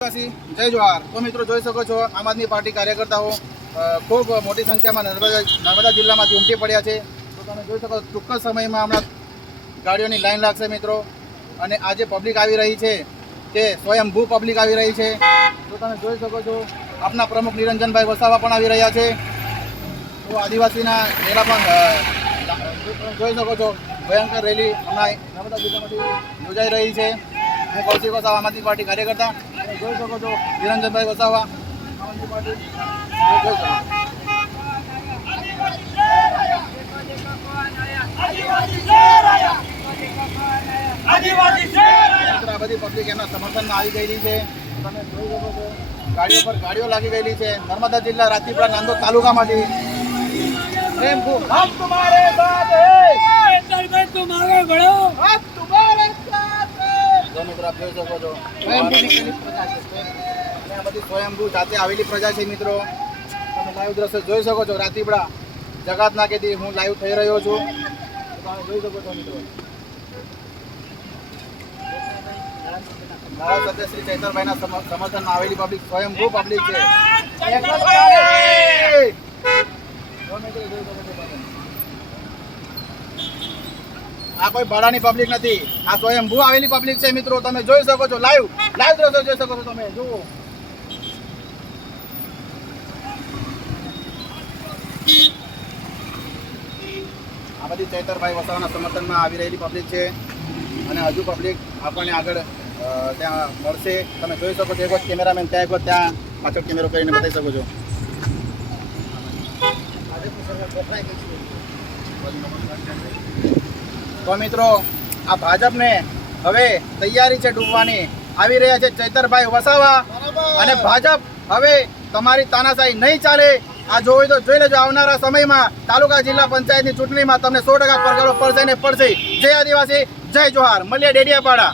જય જોહાર। તો મિત્રો જોઈ શકો છો આમ આદમી પાર્ટી કાર્યકર્તાઓ ખૂબ મોટી સંખ્યામાં નર્મદા જિલ્લામાંથી ઉમટી પડ્યા છે। તો તમે જોઈ શકો ટૂંક સમયમાં હમણાં ગાડીઓની લાઈન લાગશે મિત્રો। અને આજે પબ્લિક આવી રહી છે તે સ્વયંભૂ પબ્લિક આવી રહી છે। તો તમે જોઈ શકો છો આપના પ્રમુખ નિરંજનભાઈ વસાવા પણ આવી રહ્યા છે। તો આદિવાસીના રેલા પણ જોઈ શકો છો ભયંકર રેલી હમણાં નર્મદા જિલ્લામાંથી યોજાઈ રહી છે। હું કૌશિક વસાવા આમ આદમી પાર્ટી કાર્યકર્તા જોઈ શકો છો નિરંજનભાઈ વસાવા આમ આદમી પાર્ટી જોઈ શકો આ બધી પબ્લિક એમના સમર્થનમાં આવી ગયેલી છે। તમે જોઈ શકો છો ગાડીઓ પર ગાડીઓ લાગી ગયેલી છે નર્મદા જિલ્લા રાજપીપળા નાંદોદ તાલુકામાંથી। हम तुम्हारे साथ हैं तुम्हारे बड़ो हम तुम्हारे साथ हैं। जो मित्र आप જોઈ શકો છો આ બધી સ્વયંભૂ જાતે આવેલી પ્રજા છે મિત્રો। તમે લાઈવ દ્રશ્ય જોઈ શકો છો રાજપીપળા જગાત નાકેથી હું લાઈવ થઈ રહ્યો છું। તમે જોઈ શકો છો મિત્રો ધારાસભ્ય શ્રી ચૈતરભાઈના સમર્થનમાં આવેલી પબ્લિક સ્વયંભૂ પબ્લિક છે। આ કોઈ ભાડાની પબ્લિક નથી, આ સ્વયંભૂ આવેલી પબ્લિક છે મિત્રો। તમે જોઈ શકો છો લાઈવ દ્રશ્યો જોઈ શકો છો। તમે જુઓ આ બધી ચૈતરભાઈ વસાવાના સમર્થનમાં આવી રહેલી પબ્લિક છે અને હજુ પબ્લિક આપણને આગળ ત્યાં મળશે। તમે જોઈ શકો છો એક વખત કેમેરામેન ત્યાં એક વખત ત્યાં પાછળ કેમેરો કરીને બતાવી શકો છો। તો મિત્રો આ ભાજપને હવે તૈયારી છે ડૂબવાની। આવી રહ્યા છે ચૈતરભાઈ વસાવા અને ભાજપ હવે તમારી તાનાશાહી નહીં ચાલે। આ જોઈ તો જોઈ લેજો આવનારા સમયમાં તાલુકા જિલ્લા પંચાયતની ચૂંટણીમાં તમને 100% પરગાળો પડશે ને પડશે। જય આદિવાસી, જય જોહાર। મળીએ ડેડિયાપાડા।